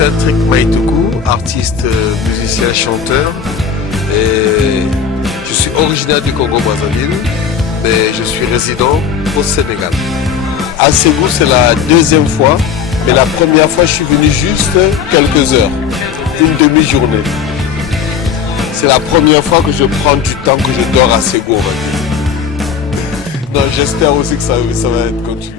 Centric Maïtougou, artiste, musicien, chanteur. Et je suis originaire du Congo-Brazzaville, mais je suis résident au Sénégal. À Ségou, c'est la deuxième fois, mais la première fois, je suis venu juste quelques heures, une demi-journée. C'est la première fois que je prends du temps que je dors à Ségou, on va dire. Non, j'espère aussi que ça va être continué.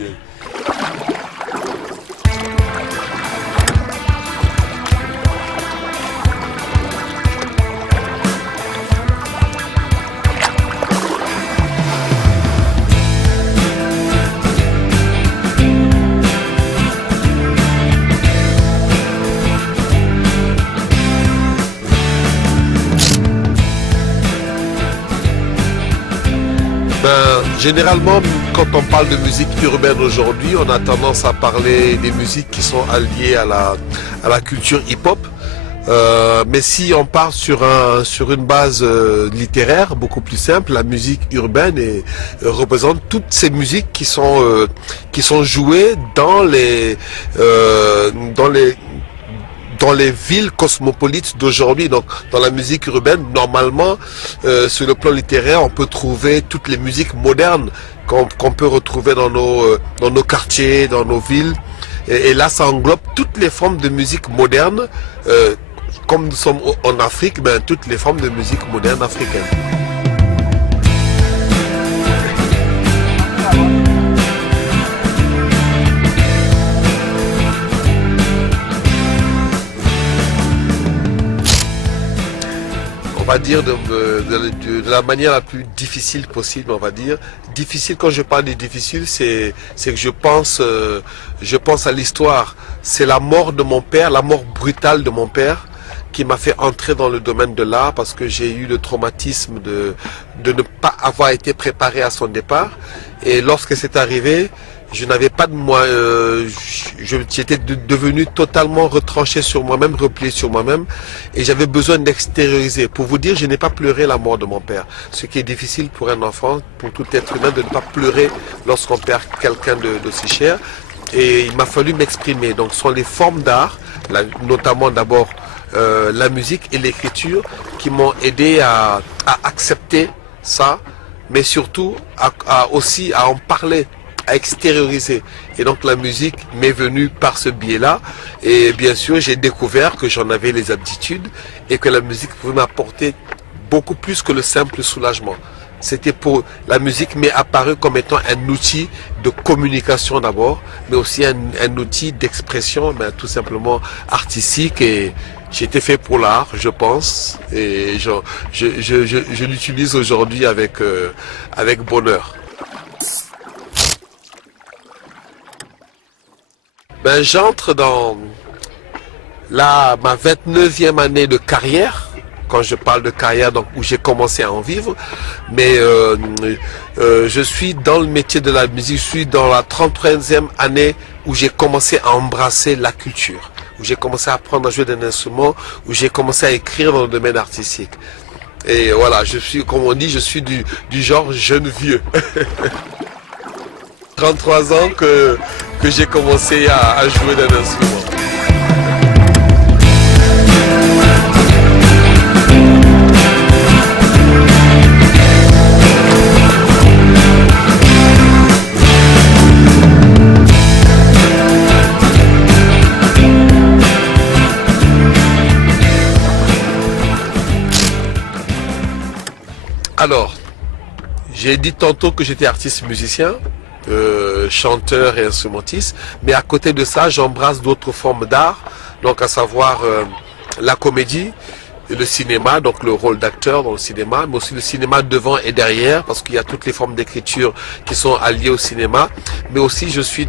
Généralement, quand on parle de musique urbaine aujourd'hui, on a tendance à parler des musiques qui sont alliées à la culture hip-hop. Mais si on part sur une base littéraire beaucoup plus simple, la musique urbaine représente toutes ces musiques qui sont jouées dans les villes cosmopolites d'aujourd'hui. Donc dans la musique urbaine, normalement, sur le plan littéraire, on peut trouver toutes les musiques modernes qu'on peut retrouver dans nos quartiers, dans nos villes. Et là, ça englobe toutes les formes de musique moderne, comme nous sommes en Afrique, toutes les formes de musique moderne africaine. On va dire de la manière la plus difficile possible, on va dire. Difficile, quand je parle de difficile, c'est que je pense à l'histoire. C'est la mort de mon père, la mort brutale de mon père, qui m'a fait entrer dans le domaine de l'art parce que j'ai eu le traumatisme de ne pas avoir été préparé à son départ. Et lorsque c'est arrivé, je n'avais pas de moi, j'étais devenu totalement retranché sur moi-même, replié sur moi-même, et j'avais besoin d'extérioriser. Pour vous dire, je n'ai pas pleuré la mort de mon père, ce qui est difficile pour un enfant, pour tout être humain, de ne pas pleurer lorsqu'on perd quelqu'un de si cher. Et il m'a fallu m'exprimer. Donc, ce sont les formes d'art, notamment d'abord la musique et l'écriture, qui m'ont aidé à accepter ça, mais surtout aussi à en parler, à extérioriser. Et donc la musique m'est venue par ce biais-là. Et bien sûr, j'ai découvert que j'en avais les aptitudes et que la musique pouvait m'apporter beaucoup plus que le simple soulagement. La musique m'est apparue comme étant un outil de communication d'abord, mais aussi un outil d'expression, tout simplement artistique. Et j'ai été fait pour l'art, je pense, et je l'utilise aujourd'hui avec bonheur. J'entre dans ma 29e année de carrière, quand je parle de carrière, donc où j'ai commencé à en vivre, mais je suis dans le métier de la musique, je suis dans la 33e année où j'ai commencé à embrasser la culture, où j'ai commencé à apprendre à jouer d'un instrument, où j'ai commencé à écrire dans le domaine artistique. Et voilà, je suis, comme on dit, je suis du genre jeune vieux. 33 ans que j'ai commencé à jouer d'un instrument. Alors, j'ai dit tantôt que j'étais artiste musicien, chanteur et instrumentiste, mais à côté de ça, j'embrasse d'autres formes d'art, donc à savoir la comédie, le cinéma, donc le rôle d'acteur dans le cinéma, mais aussi le cinéma devant et derrière, parce qu'il y a toutes les formes d'écriture qui sont alliées au cinéma, mais aussi je suis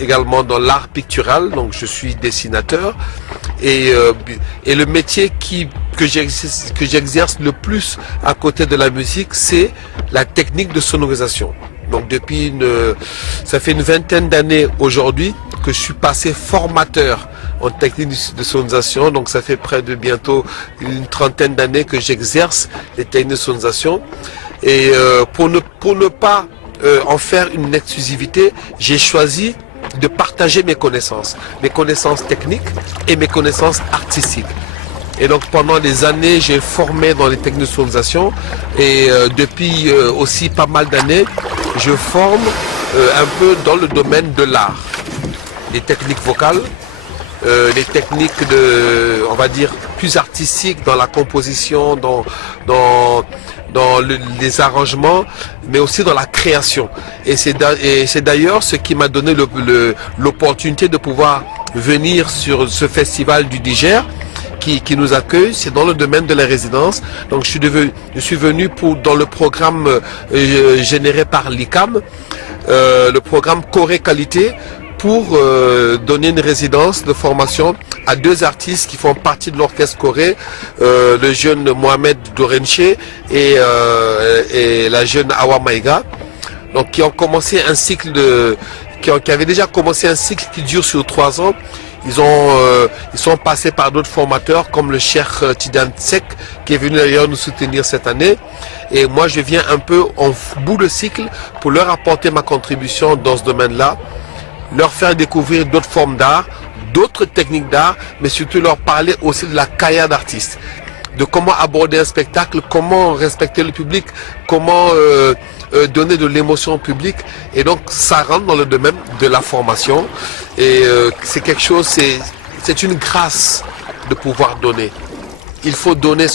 également dans l'art pictural, donc je suis dessinateur, et le métier que j'exerce le plus à côté de la musique, c'est la technique de sonorisation. Donc ça fait une vingtaine d'années aujourd'hui que je suis passé formateur en technique de sonorisation. Donc ça fait près de bientôt une trentaine d'années que j'exerce les techniques de sonorisation. Et pour ne pas en faire une exclusivité, j'ai choisi de partager mes connaissances techniques et mes connaissances artistiques. Et donc pendant des années, j'ai formé dans les techniques de sonorisation et depuis aussi pas mal d'années, je forme un peu dans le domaine de l'art. Les techniques vocales, les techniques on va dire, plus artistiques dans la composition, dans les arrangements, mais aussi dans la création. Et c'est d'ailleurs ce qui m'a donné l'opportunité de pouvoir venir sur ce festival du Niger, qui nous accueille, c'est dans le domaine de la résidence. Donc je suis venu dans le programme généré par l'ICAM, le programme Corée Qualité, pour donner une résidence de formation à 2 artistes qui font partie de l'orchestre Corée, le jeune Mohamed Dorenche et la jeune Awa Maïga, donc qui ont commencé un cycle qui avait déjà commencé un cycle qui dure sur 3 ans. Ils sont passés par d'autres formateurs comme le Cheikh Tidiane Sek qui est venu d'ailleurs nous soutenir cette année. Et moi je viens un peu en bout de cycle pour leur apporter ma contribution dans ce domaine-là, leur faire découvrir d'autres formes d'art, d'autres techniques d'art, mais surtout leur parler aussi de la carrière d'artiste, de comment aborder un spectacle, comment respecter le public, comment donner de l'émotion au public. Et donc ça rentre dans le domaine de la formation et c'est quelque chose, c'est une grâce de pouvoir donner. Il faut donner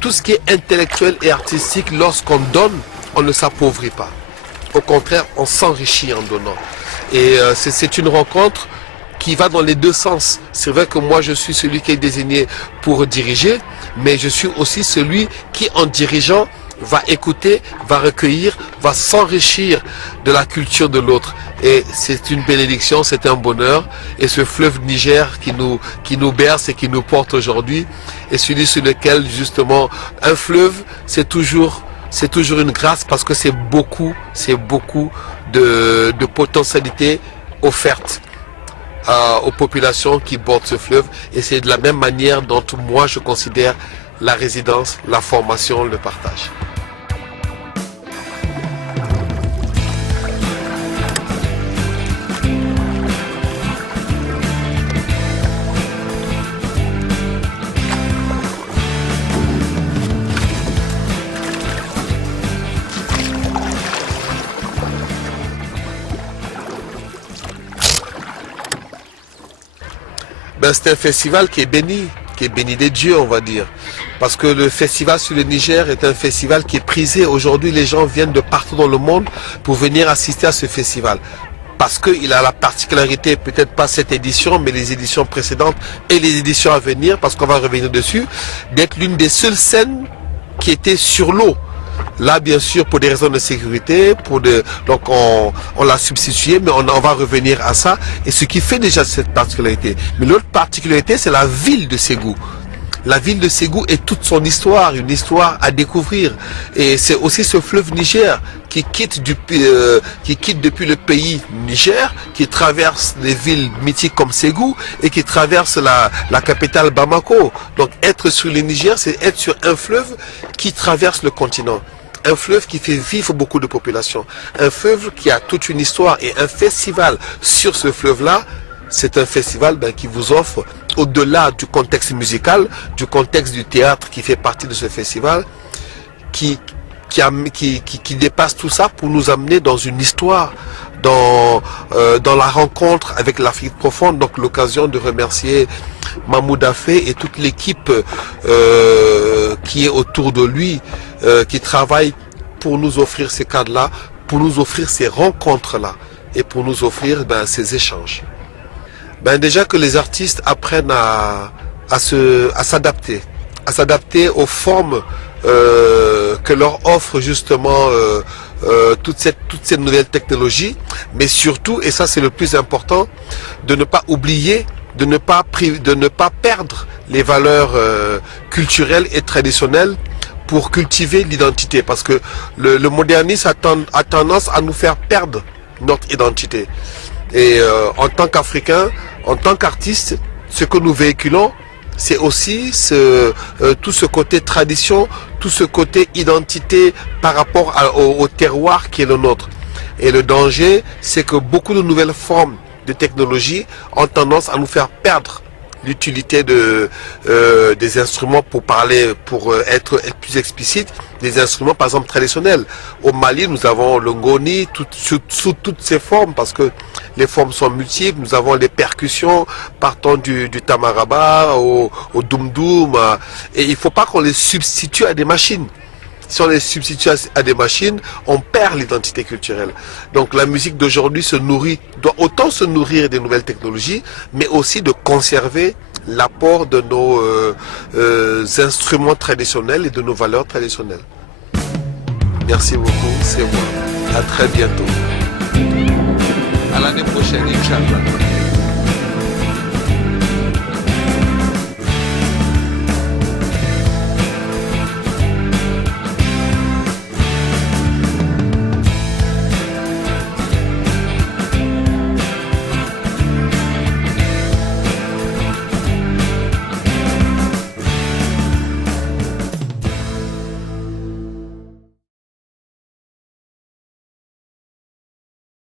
tout ce qui est intellectuel et artistique. Lorsqu'on donne, on ne s'appauvrit pas. Au contraire, on s'enrichit en donnant. Et c'est une rencontre qui va dans les 2 sens. C'est vrai que moi je suis celui qui est désigné pour diriger, mais je suis aussi celui qui, en dirigeant, va écouter, va recueillir, va s'enrichir de la culture de l'autre. Et c'est une bénédiction, c'est un bonheur. Et ce fleuve Niger qui nous berce et qui nous porte aujourd'hui, est celui sur lequel justement un fleuve, c'est toujours une grâce parce que c'est beaucoup de potentialités offertes aux populations qui bordent ce fleuve. Et c'est de la même manière dont moi je considère la résidence, la formation, le partage. C'est un festival qui est béni des dieux, on va dire. Parce que le festival sur le Niger est un festival qui est prisé. Aujourd'hui, les gens viennent de partout dans le monde pour venir assister à ce festival. Parce qu'il a la particularité, peut-être pas cette édition, mais les éditions précédentes et les éditions à venir, parce qu'on va revenir dessus, d'être l'une des seules scènes qui était sur l'eau. Là, bien sûr, pour des raisons de sécurité, donc on l'a substitué, mais on va revenir à ça. Et ce qui fait déjà cette particularité. Mais l'autre particularité, c'est la ville de Ségou. La ville de Ségou et toute son histoire, une histoire à découvrir. Et c'est aussi ce fleuve Niger qui quitte depuis le pays Niger, qui traverse des villes mythiques comme Ségou et qui traverse la capitale Bamako. Donc être sur le Niger, c'est être sur un fleuve qui traverse le continent. Un fleuve qui fait vivre beaucoup de populations. Un fleuve qui a toute une histoire et un festival sur ce fleuve-là. C'est un festival qui vous offre, au-delà du contexte musical, du contexte du théâtre qui fait partie de ce festival, qui dépasse tout ça pour nous amener dans une histoire, dans la rencontre avec l'Afrique profonde. Donc l'occasion de remercier Mahmoud Afé et toute l'équipe qui est autour de lui, qui travaille pour nous offrir ces cadres-là, pour nous offrir ces rencontres-là et pour nous offrir ces échanges. Déjà que les artistes apprennent à s'adapter aux formes que leur offre justement toute cette nouvelle technologie, mais surtout, et ça c'est le plus important, de ne pas oublier, de ne pas perdre les valeurs culturelles et traditionnelles pour cultiver l'identité, parce que le modernisme a tendance à nous faire perdre notre identité. Et en tant qu'Africains, en tant qu'artistes, ce que nous véhiculons, c'est aussi tout ce côté tradition, tout ce côté identité par rapport au terroir qui est le nôtre. Et le danger, c'est que beaucoup de nouvelles formes de technologie ont tendance à nous faire perdre l'utilité des instruments pour parler, pour être plus explicite, des instruments par exemple traditionnels. Au Mali, nous avons le ngoni sous toutes ses formes parce que les formes sont multiples. Nous avons les percussions partant du tamaraba au doum-doum et il ne faut pas qu'on les substitue à des machines. Si on les substitue à des machines, on perd l'identité culturelle. Donc la musique d'aujourd'hui doit autant se nourrir des nouvelles technologies, mais aussi de conserver l'apport de nos instruments traditionnels et de nos valeurs traditionnelles. Merci beaucoup, c'est moi. À très bientôt. À l'année prochaine, Inch'Allah.